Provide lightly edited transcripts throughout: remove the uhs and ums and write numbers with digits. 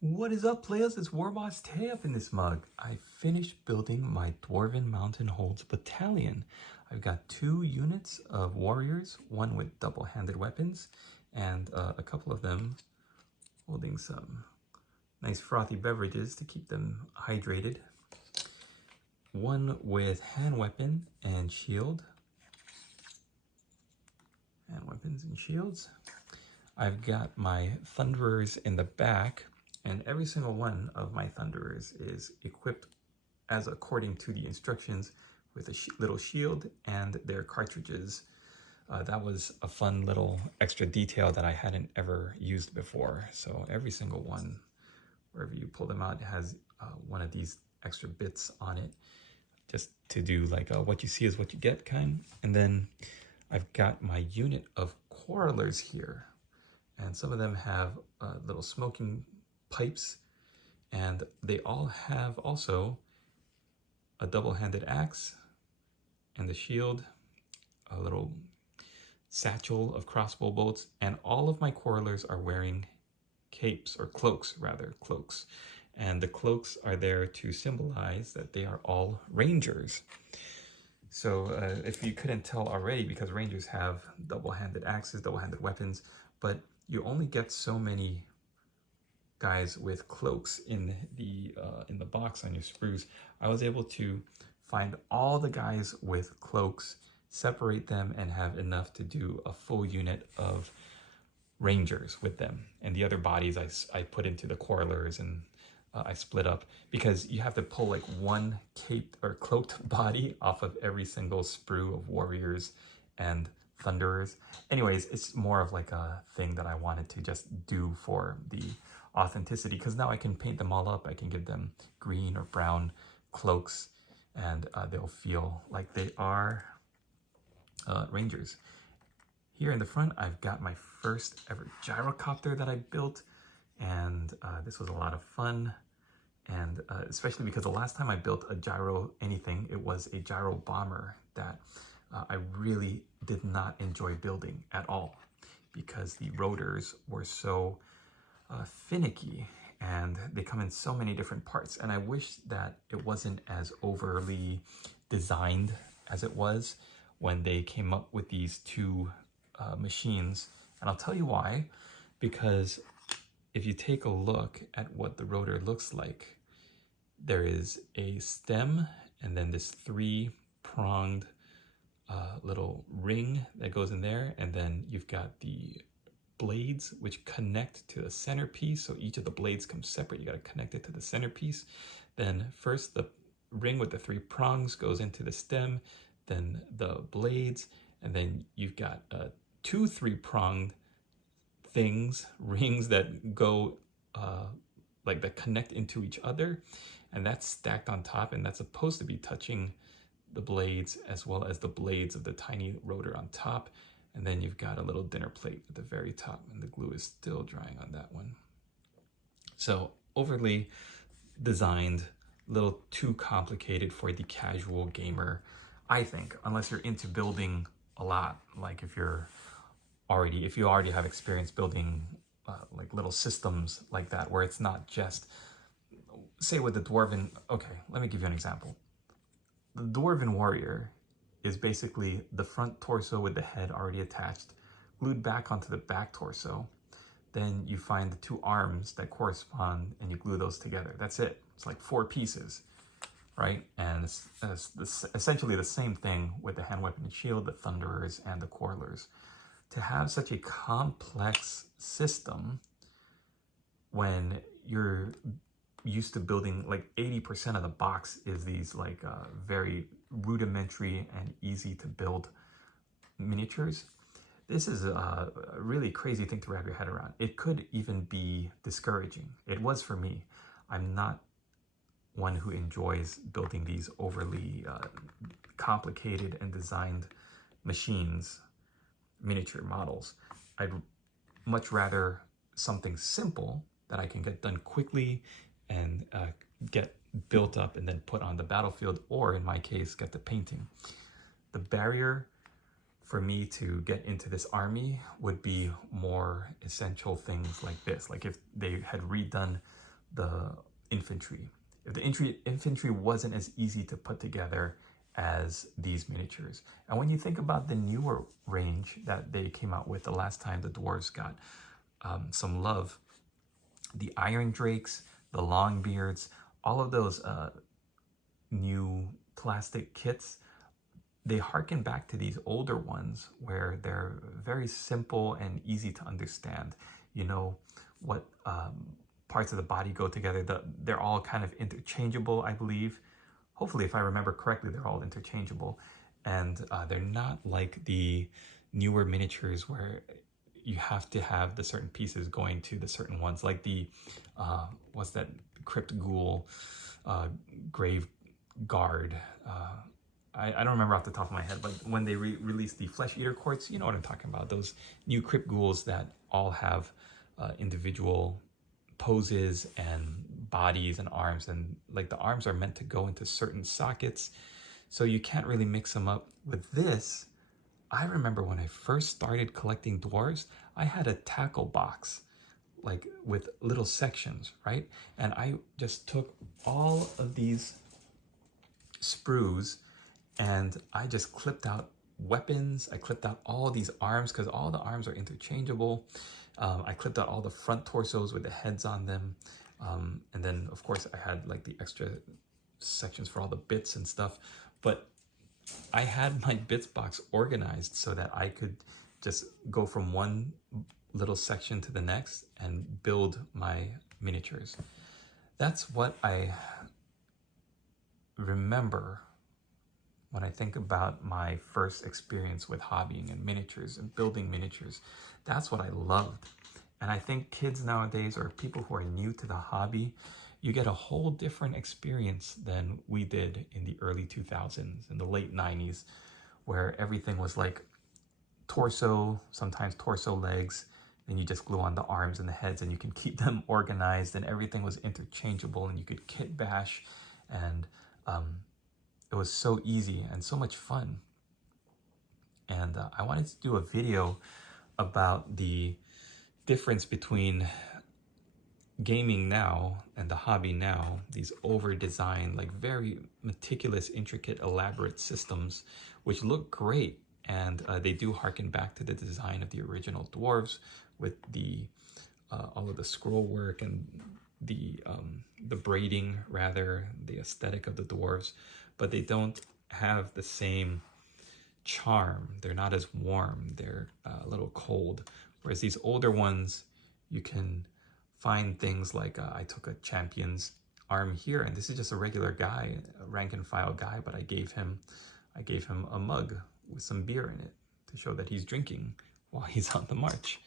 What is up, players? It's Warboss Tay up in this mug. I finished building my Dwarven Mountain Holds Battalion. I've got 2 units of warriors, one with double-handed weapons, and a couple of them holding some nice frothy beverages to keep them hydrated. One with hand weapon and shield. Hand weapons and shields. I've got my Thunderers in the back, and every single one of my Thunderers is equipped as according to the instructions with a little shield and their cartridges. That was a fun little extra detail that I hadn't ever used before. So every single one, wherever you pull them out, has one of these extra bits on it, just to do like what you see is what you get kind. And then I've got my unit of Quarrelers here, and some of them have little smoking pipes, and they all have also a double-handed axe and the shield, a little satchel of crossbow bolts, and all of my Quarrelers are wearing capes, or cloaks rather, cloaks. And the cloaks are there to symbolize that they are all rangers. So if you couldn't tell already, because rangers have double-handed axes, double-handed weapons, but you only get so many guys with cloaks in the box on your sprues. I was able to find all the guys with cloaks, separate them, and have enough to do a full unit of rangers with them. And the other bodies I put into the Quarrelers, and I split up, because you have to pull like one caped or cloaked body off of every single sprue of warriors and Thunderers. Anyways, it's more of like a thing that I wanted to just do for the authenticity, because now I can paint them all up. I can give them green or brown cloaks, and they'll feel like they are rangers. Here in the front, I've got my first ever gyrocopter that I built, and this was a lot of fun. And especially because the last time I built a gyro anything, it was a gyro bomber that I really did not enjoy building at all, because the rotors were so finicky, and they come in so many different parts. And I wish that it wasn't as overly designed as it was when they came up with these 2 machines. And I'll tell you why, because if you take a look at what the rotor looks like, there is a stem and then this 3-pronged little ring that goes in there, and then you've got the blades which connect to the centerpiece. So each of the blades comes separate. You got to connect it to the centerpiece. Then first the ring with the 3 prongs goes into the stem, then the blades, and then you've got 2 3-pronged rings that go like that connect into each other, and that's stacked on top, and that's supposed to be touching the blades as well as the blades of the tiny rotor on top. And then you've got a little dinner plate at the very top, and the glue is still drying on that one. So overly designed, a little too complicated for the casual gamer, I think, unless you're into building a lot. Like if you already have experience building like little systems like that, where it's not just, say with the Dwarven, okay, let me give you an example. The Dwarven warrior is basically the front torso with the head already attached, glued back onto the back torso. Then you find the 2 arms that correspond, and you glue those together. That's it. It's like 4 pieces, right? And it's essentially the same thing with the hand weapon and shield, the Thunderers, and the Quarrelers. To have such a complex system when you're used to building, like 80% of the box is these like very rudimentary and easy to build miniatures, this is a really crazy thing to wrap your head around. It could even be discouraging. It was for me. I'm not one who enjoys building these overly complicated and designed machines, miniature models. I'd much rather something simple that I can get done quickly and get built up and then put on the battlefield, or in my case, get the painting. The barrier for me to get into this army would be more essential things like this. Like if they had redone the infantry. If the infantry wasn't as easy to put together as these miniatures. And when you think about the newer range that they came out with the last time the dwarves got some love, the Iron Drakes, the Longbeards, all of those new plastic kits, they harken back to these older ones where they're very simple and easy to understand. You know what parts of the body go together. They're all kind of interchangeable, I believe. Hopefully, if I remember correctly, they're all interchangeable. And they're not like the newer miniatures where you have to have the certain pieces going to the certain ones, like the, what's that, Crypt Ghoul, Grave Guard. I don't remember off the top of my head, but when they released the Flesh Eater Quartz, you know what I'm talking about. Those new Crypt Ghouls that all have individual poses and bodies and arms, and like the arms are meant to go into certain sockets, so you can't really mix them up. With this, I remember when I first started collecting dwarves, I had a tackle box like with little sections, right? And I just took all of these sprues and I just clipped out weapons. I clipped out all these arms because all the arms are interchangeable. I clipped out all the front torsos with the heads on them. And then of course I had like the extra sections for all the bits and stuff. But I had my bits box organized so that I could just go from one little section to the next and build my miniatures. That's what I remember when I think about my first experience with hobbying and miniatures and building miniatures. That's what I loved. And I think kids nowadays, or people who are new to the hobby, you get a whole different experience than we did in the early 2000s, in the late 90s, where everything was like torso, sometimes torso legs, then you just glue on the arms and the heads and you can keep them organized, and everything was interchangeable and you could kit bash, and it was so easy and so much fun. And I wanted to do a video about the difference between gaming now and the hobby now, these over-designed, like very meticulous, intricate, elaborate systems, which look great. And they do harken back to the design of the original dwarves with the all of the scroll work and the braiding, rather, the aesthetic of the dwarves. But they don't have the same charm. They're not as warm. They're a little cold. Whereas these older ones, you can find things like, I took a champion's arm here, and this is just a regular guy, a rank and file guy, but I gave him a mug with some beer in it to show that he's drinking while he's on the march.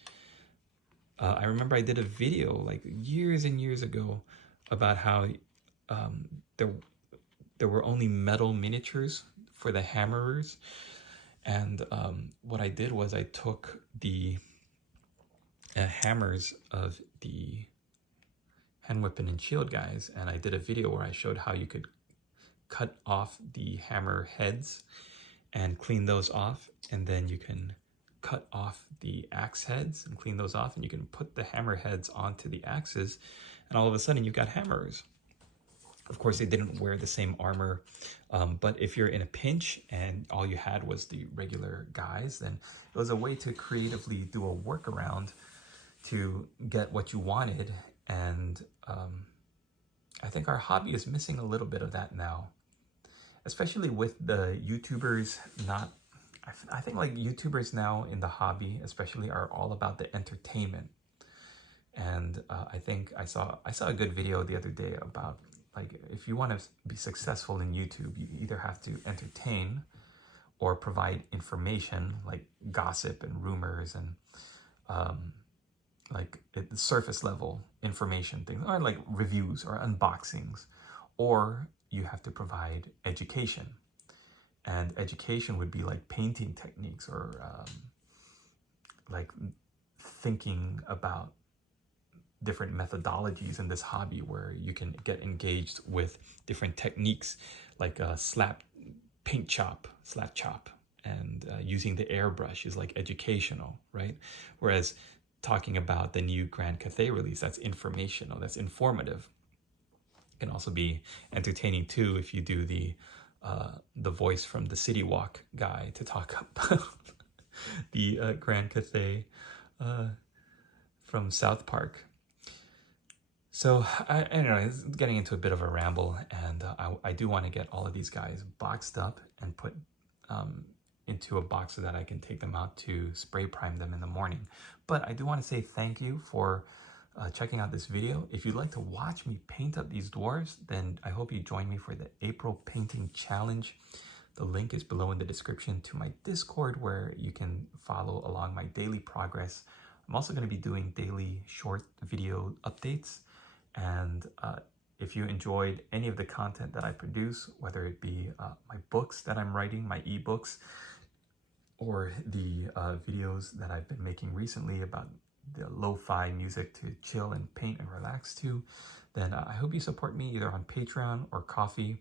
I remember I did a video like years and years ago about how there were only metal miniatures for the hammerers. And what I did was I took the hammers of the hand weapon and shield guys, and I did a video where I showed how you could cut off the hammer heads and clean those off, and then you can cut off the axe heads and clean those off, and you can put the hammer heads onto the axes, and all of a sudden you've got hammerers. Of course, they didn't wear the same armor, but if you're in a pinch and all you had was the regular guys, then it was a way to creatively do a workaround to get what you wanted. And I think our hobby is missing a little bit of that now, especially with the YouTubers not, I think like YouTubers now in the hobby especially are all about the entertainment. And I think I saw a good video the other day about, like, if you want to be successful in YouTube, you either have to entertain or provide information like gossip and rumors and like surface level information things, or like reviews or unboxings, or you have to provide education. And education would be like painting techniques, or like thinking about different methodologies in this hobby where you can get engaged with different techniques like slap chop, and using the airbrush is like educational, right? Whereas talking about the new Grand Cathay release. That's informational, that's informative. It can also be entertaining too if you do the voice from the City Walk guy to talk about the Grand Cathay from South Park. So I don't know, it's getting into a bit of a ramble, and I do want to get all of these guys boxed up and put into a box so that I can take them out to spray prime them in the morning. But I do want to say thank you for checking out this video. If you'd like to watch me paint up these dwarves, then I hope you join me for the April Painting Challenge. The link is below in the description to my Discord, where you can follow along my daily progress. I'm also going to be doing daily short video updates. And if you enjoyed any of the content that I produce, whether it be my books that I'm writing, my ebooks, or the videos that I've been making recently about the lo-fi music to chill and paint and relax to, then I hope you support me either on Patreon or Ko-fi.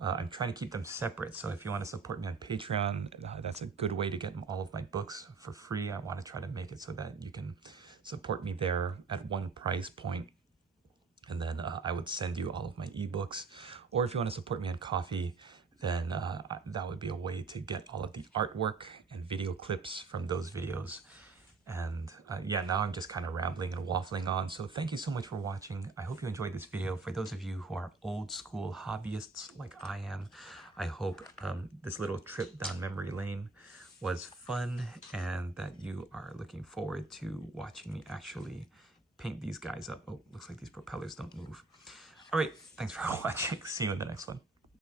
I'm trying to keep them separate, so if you want to support me on Patreon, that's a good way to get all of my books for free. I want to try to make it so that you can support me there at one price point, and then I would send you all of my ebooks. Or if you want to support me on Ko-fi, then that would be a way to get all of the artwork and video clips from those videos. And yeah, now I'm just kind of rambling and waffling on. So thank you so much for watching. I hope you enjoyed this video. For those of you who are old school hobbyists like I am, I hope this little trip down memory lane was fun, and that you are looking forward to watching me actually paint these guys up. Oh, looks like these propellers don't move. All right, thanks for watching. See you in the next one.